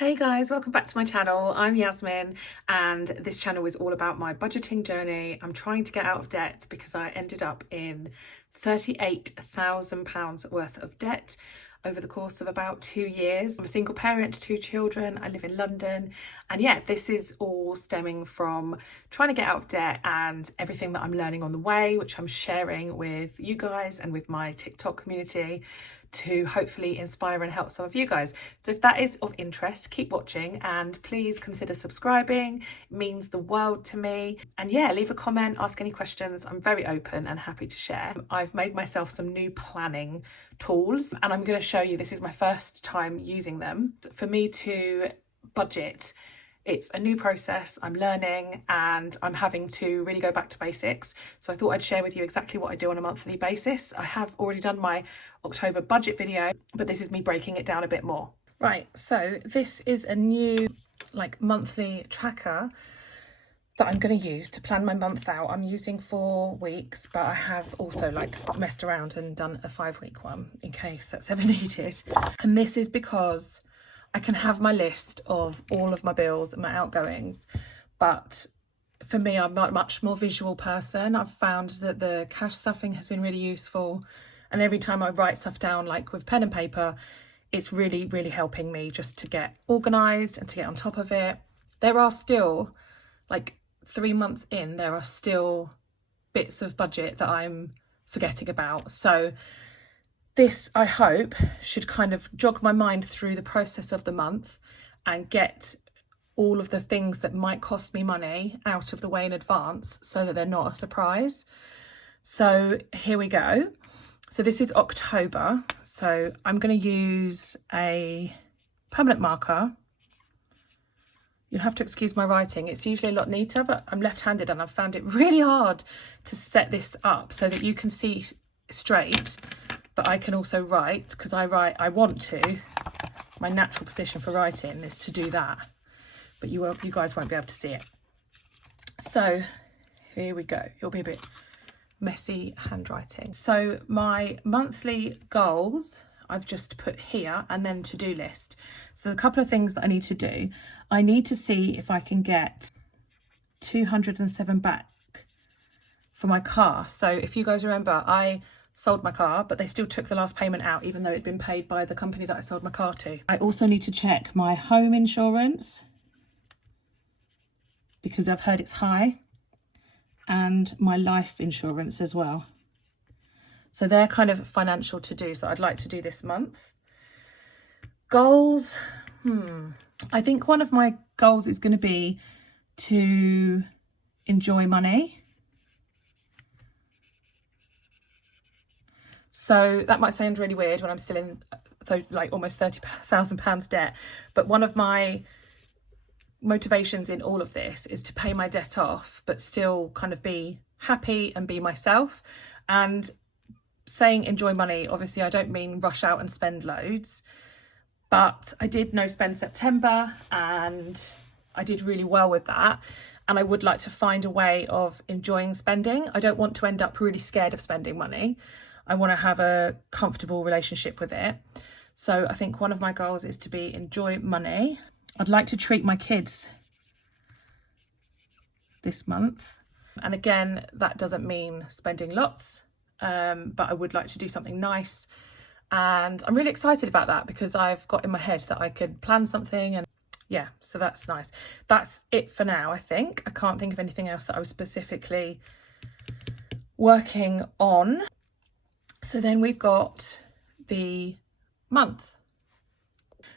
Hey guys, welcome back to my channel. I'm Yasmin and this channel is all about my budgeting journey. I'm trying to get out of debt because I ended up in £38,000 worth of debt over the course of about 2 years. I'm a single parent to 2 children. I live in London, and yeah, this is all stemming from trying to get out of debt and everything that I'm learning on the way, which I'm sharing with you guys and with my TikTok community to hopefully inspire and help some of you guys. So if that is of interest, keep watching and please consider subscribing. It means the world to me. And yeah, leave a comment, ask any questions. I'm very open and happy to share. I've made myself some new planning tools and I'm going to show you, this is my first time using them. For me to budget, it's a new process, I'm learning and I'm having to really go back to basics. So I thought I'd share with you exactly what I do on a monthly basis. I have already done my October budget video, but this is me breaking it down a bit more. Right, so this is a new monthly tracker that I'm going to use to plan my month out. I'm using 4 weeks, but I have also messed around and done a 5-week one in case that's ever needed. And this is because I can have my list of all of my bills and my outgoings, but for me, I'm a much more visual person. I've found that the cash stuffing has been really useful, and every time I write stuff down with pen and paper, it's really, really helping me just to get organised and to get on top of it. There are still, 3 months in, there are still bits of budget that I'm forgetting about. So this, I hope, should kind of jog my mind through the process of the month and get all of the things that might cost me money out of the way in advance so that they're not a surprise. So here we go. So this is October. So I'm going to use a permanent marker. You'll have to excuse my writing. It's usually a lot neater, but I'm left-handed and I've found it really hard to set this up so that you can see straight, but I can also write, because I want to. My natural position for writing is to do that, but you guys won't be able to see it. So here we go. It'll be a bit messy handwriting. So my monthly goals I've just put here, and then to-do list. So a couple of things that I need to do. I need to see if I can get 207 back for my car. So if you guys remember, I sold my car, but they still took the last payment out even though it'd been paid by the company that I sold my car to. I also need to check my home insurance because I've heard it's high, and my life insurance as well. So they're kind of financial to do, so I'd like to do this month. Goals, I think one of my goals is going to be to enjoy money. So that might sound really weird when I'm still in almost £30,000 debt, but one of my motivations in all of this is to pay my debt off, but still kind of be happy and be myself. And saying enjoy money, obviously I don't mean rush out and spend loads, but I did no spend September and I did really well with that. And I would like to find a way of enjoying spending. I don't want to end up really scared of spending money. I want to have a comfortable relationship with it. So I think one of my goals is to enjoy money. I'd like to treat my kids this month. And again, that doesn't mean spending lots, but I would like to do something nice. And I'm really excited about that because I've got in my head that I could plan something, and yeah, so that's nice. That's it for now, I think. I can't think of anything else that I was specifically working on. So then we've got the month.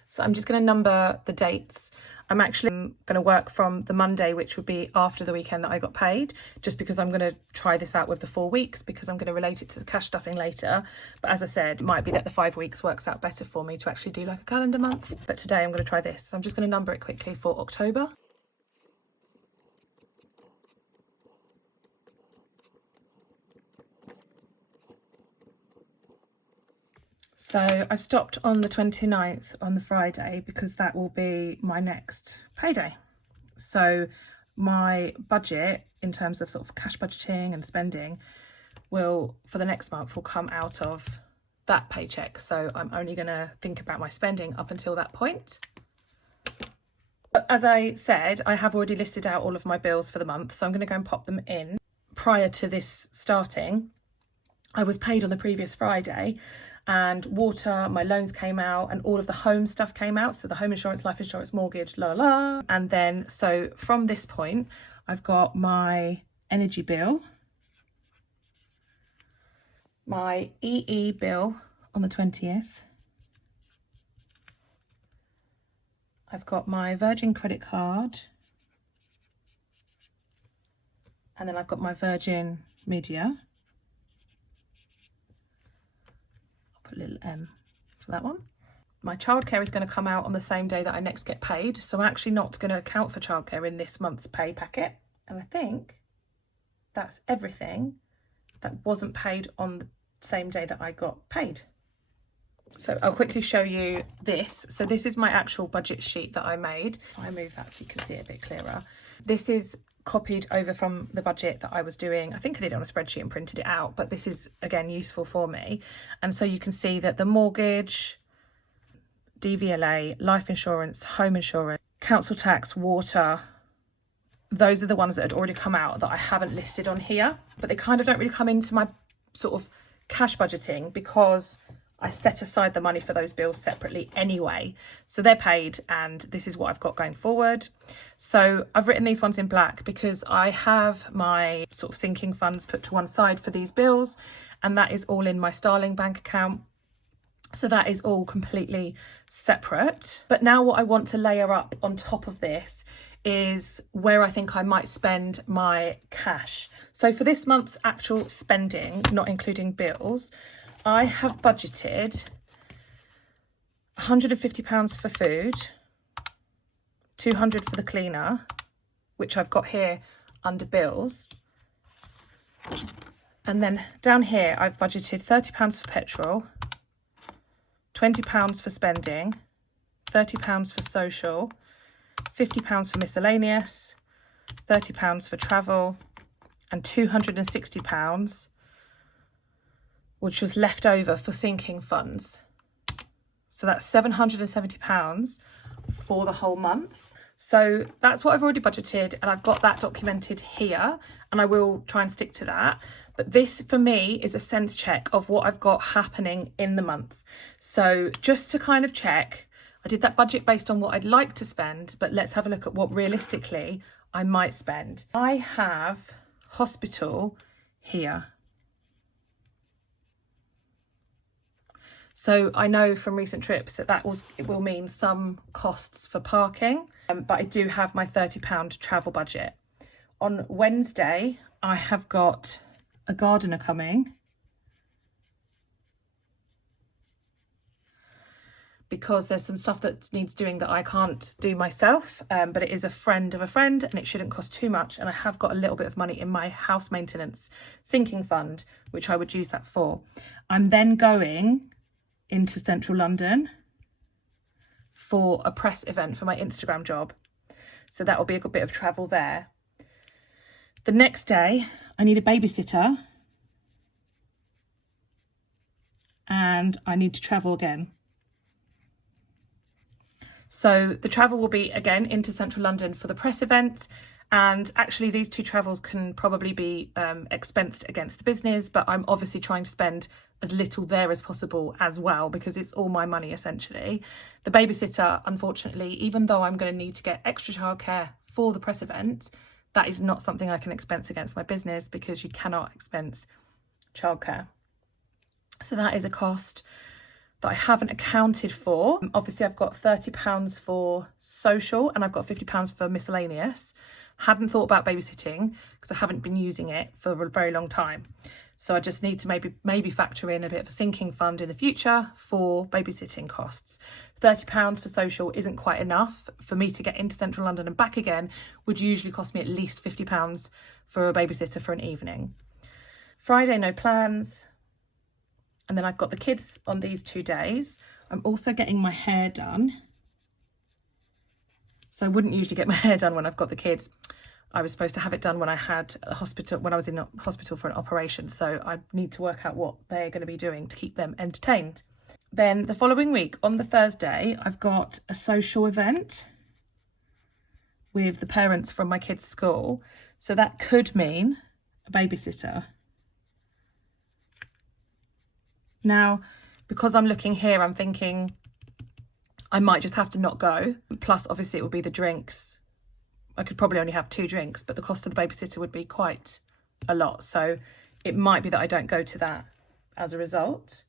So I'm just going to number the dates. I'm actually going to work from the Monday, which would be after the weekend that I got paid, just because I'm going to try this out with the 4 weeks because I'm going to relate it to the cash stuffing later. But as I said, it might be that the 5 weeks works out better for me to actually do a calendar month. But today I'm going to try this. So I'm just going to number it quickly for October. So I've stopped on the 29th on the Friday because that will be my next payday. So my budget in terms of sort of cash budgeting and spending will, for the next month, will come out of that paycheck. So I'm only going to think about my spending up until that point. But as I said, I have already listed out all of my bills for the month, so I'm going to go and pop them in. Prior to this starting, I was paid on the previous Friday, and water, my loans came out, and all of the home stuff came out. So the home insurance, life insurance, mortgage, and then so from this point, I've got my energy bill, my EE bill on the 20th. I've got my Virgin credit card, and then I've got my Virgin Media. I'll put a little M for that one. My childcare is going to come out on the same day that I next get paid, so I'm actually not going to account for childcare in this month's pay packet. And I think that's everything that wasn't paid on the same day that I got paid. So I'll quickly show you this. So this is my actual budget sheet that I made. I move that so you can see it a bit clearer. This is copied over from the budget that I was doing. I think I did it on a spreadsheet and printed it out, but this is again useful for me. And so you can see that the mortgage, DVLA, life insurance, home insurance, council tax, water, those are the ones that had already come out that I haven't listed on here, but they kind of don't really come into my sort of cash budgeting because I set aside the money for those bills separately anyway. So they're paid, and this is what I've got going forward. So I've written these ones in black because I have my sort of sinking funds put to one side for these bills, and that is all in my Starling bank account. So that is all completely separate. But now what I want to layer up on top of this is where I think I might spend my cash. So for this month's actual spending, not including bills, I have budgeted £150 for food, £200 for the cleaner, which I've got here under bills. And then down here, I've budgeted £30 for petrol, £20 for spending, £30 for social, £50 for miscellaneous, £30 for travel, and £260, which was left over for sinking funds. So that's £770 for the whole month. So that's what I've already budgeted, and I've got that documented here, and I will try and stick to that. But this for me is a sense check of what I've got happening in the month. So just to kind of check, I did that budget based on what I'd like to spend, but let's have a look at what realistically I might spend. I have hospital here. So I know from recent trips that it will mean some costs for parking, but I do have my £30 travel budget. On Wednesday, I have got a gardener coming because there's some stuff that needs doing that I can't do myself, but it is a friend of a friend and it shouldn't cost too much. And I have got a little bit of money in my house maintenance sinking fund, which I would use that for. I'm then going into central London for a press event for my Instagram job. So that will be a good bit of travel there. The next day, I need a babysitter and I need to travel again. So the travel will be again into central London for the press event. And actually these two travels can probably be expensed against the business, but I'm obviously trying to spend as little there as possible as well, because it's all my money essentially. The babysitter, unfortunately, even though I'm going to need to get extra childcare for the press event, that is not something I can expense against my business because you cannot expense childcare. So that is a cost that I haven't accounted for. Obviously I've got £30 for social and I've got £50 for miscellaneous. Hadn't thought about babysitting because I haven't been using it for a very long time. So I just need to maybe factor in a bit of a sinking fund in the future for babysitting costs. £30 for social isn't quite enough for me to get into central London and back again. Would usually cost me at least £50 for a babysitter for an evening. Friday, no plans. And then I've got the kids on these 2 days. I'm also getting my hair done. So I wouldn't usually get my hair done when I've got the kids. I was supposed to have it done when I was in hospital for an operation. So I need to work out what they're going to be doing to keep them entertained. Then the following week, on the Thursday, I've got a social event. with the parents from my kids' school. So that could mean a babysitter. Now, because I'm looking here, I'm thinking I might just have to not go. Plus, obviously, it would be the drinks. I could probably only have 2 drinks, but the cost of the babysitter would be quite a lot. So it might be that I don't go to that as a result.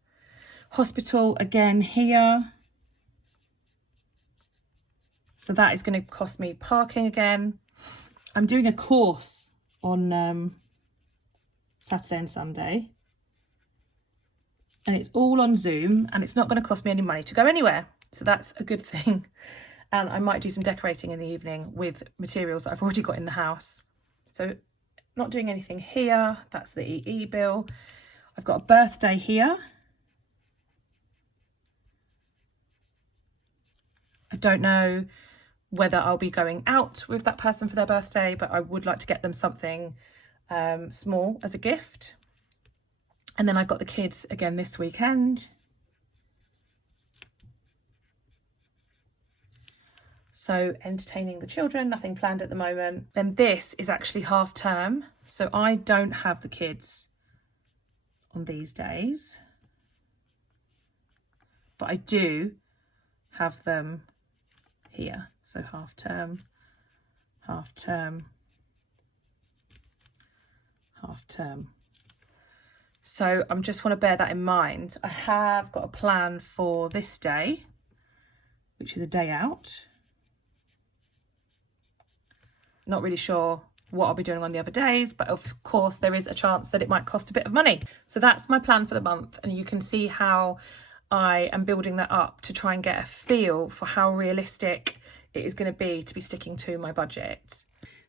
Hospital, again, here. So that is going to cost me parking again. I'm doing a course on Saturday and Sunday. And it's all on Zoom, and it's not going to cost me any money to go anywhere. So that's a good thing. And I might do some decorating in the evening with materials that I've already got in the house. So not doing anything here. That's the EE bill. I've got a birthday here. I don't know whether I'll be going out with that person for their birthday, but I would like to get them something small as a gift. And then I've got the kids again this weekend. So entertaining the children, nothing planned at the moment. Then this is actually half term. So I don't have the kids on these days, but I do have them here. So half term, half term, half term. So I just want to bear that in mind. I have got a plan for this day, which is a day out. Not really sure what I'll be doing on the other days, but of course there is a chance that it might cost a bit of money. So that's my plan for the month, and you can see how I am building that up to try and get a feel for how realistic it is going to be sticking to my budget.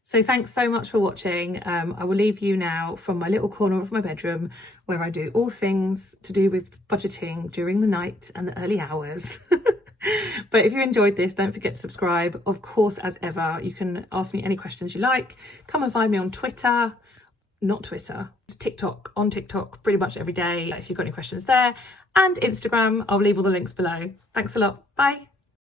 So thanks so much for watching. I will leave you now from my little corner of my bedroom where I do all things to do with budgeting during the night and the early hours. But if you enjoyed this, don't forget to subscribe. Of course, as ever, you can ask me any questions you like. Come and find me on Twitter. Not Twitter, it's TikTok. On TikTok pretty much every day if you've got any questions there. And Instagram, I'll leave all the links below. Thanks a lot. Bye.